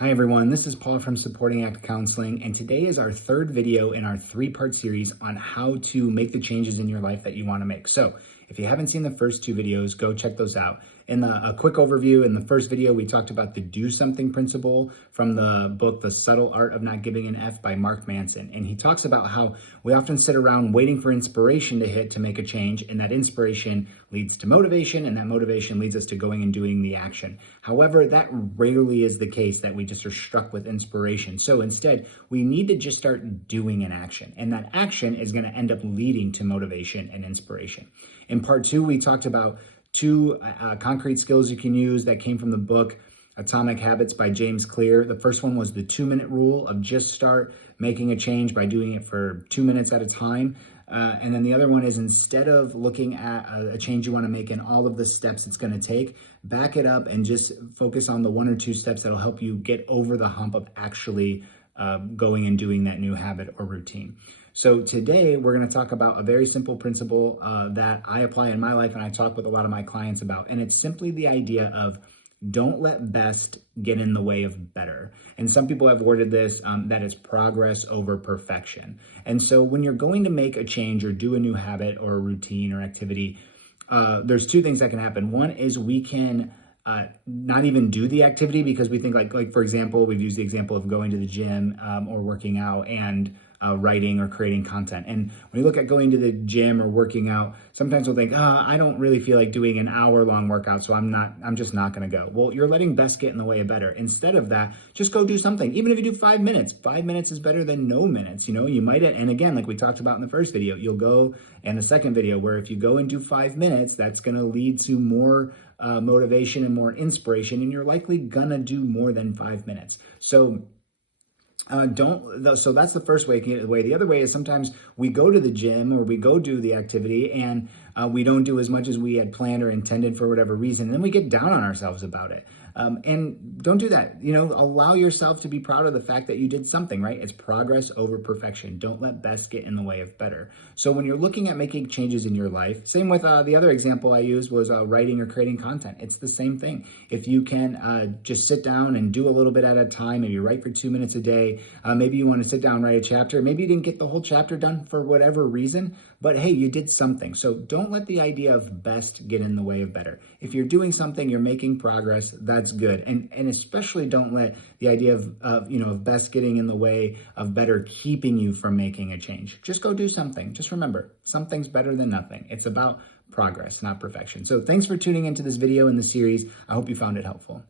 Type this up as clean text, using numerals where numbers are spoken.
Hi everyone, this is Paul from Supporting Act Counseling, and today is our third video in our three-part series on how to make the changes in your life that you want to make. So if you haven't seen the first two videos, go check those out. In a quick overview, in the first video, we talked about the do something principle from the book, The Subtle Art of Not Giving an F by Mark Manson. And he talks about how we often sit around waiting for inspiration to hit to make a change, and that inspiration leads to motivation, and that motivation leads us to going and doing the action. However, that rarely is the case that we just are struck with inspiration. So instead, we need to just start doing an action, and that action is going to end up leading to motivation and inspiration. In part two, we talked about two concrete skills you can use that came from the book Atomic Habits by James Clear. The first one was the 2-minute rule of just start making a change by doing it for 2 minutes at a time. And then the other one is, instead of looking at a change you want to make and all of the steps it's going to take, back it up and just focus on the 1 or 2 steps that'll help you get over the hump of actually going and doing that new habit or routine. So today we're going to talk about a very simple principle that I apply in my life and I talk with a lot of my clients about. And it's simply the idea of don't let best get in the way of better. And some people have worded this that it's progress over perfection. And so when you're going to make a change or do a new habit or a routine or activity, there's 2 things that can happen. One is we can not even do the activity because we think like for example, we've used the example of going to the gym or working out and writing or creating content. And when you look at going to the gym or working out, sometimes we'll think, I don't really feel like doing an hour-long workout, so I'm just not going to go. Well, you're letting best get in the way of better. Instead of that, just go do something. Even if you do 5 minutes, 5 minutes is better than no minutes. You know, you might, and again, like we talked about in the first video, you'll go, and the second video, where if you go and do 5 minutes, that's going to lead to more motivation and more inspiration, and you're likely gonna do more than 5 minutes. So so that's the first way you can get away. The other way is sometimes we go to the gym or we go do the activity and we don't do as much as we had planned or intended for whatever reason. And then we get down on ourselves about it. And don't do that. You know, allow yourself to be proud of the fact that you did something, right? It's progress over perfection. Don't let best get in the way of better. So when you're looking at making changes in your life, same with the other example I used was writing or creating content. It's the same thing. If you can just sit down and do a little bit at a time, maybe write for 2 minutes a day. Maybe you want to sit down and write a chapter. Maybe you didn't get the whole chapter done for whatever reason, but hey, you did something. So don't let the idea of best get in the way of better. If you're doing something, you're making progress, that's good. And especially don't let the idea of best getting in the way of better keeping you from making a change. Just go do something. Just remember, something's better than nothing. It's about progress, not perfection. So thanks for tuning into this video in the series. I hope you found it helpful.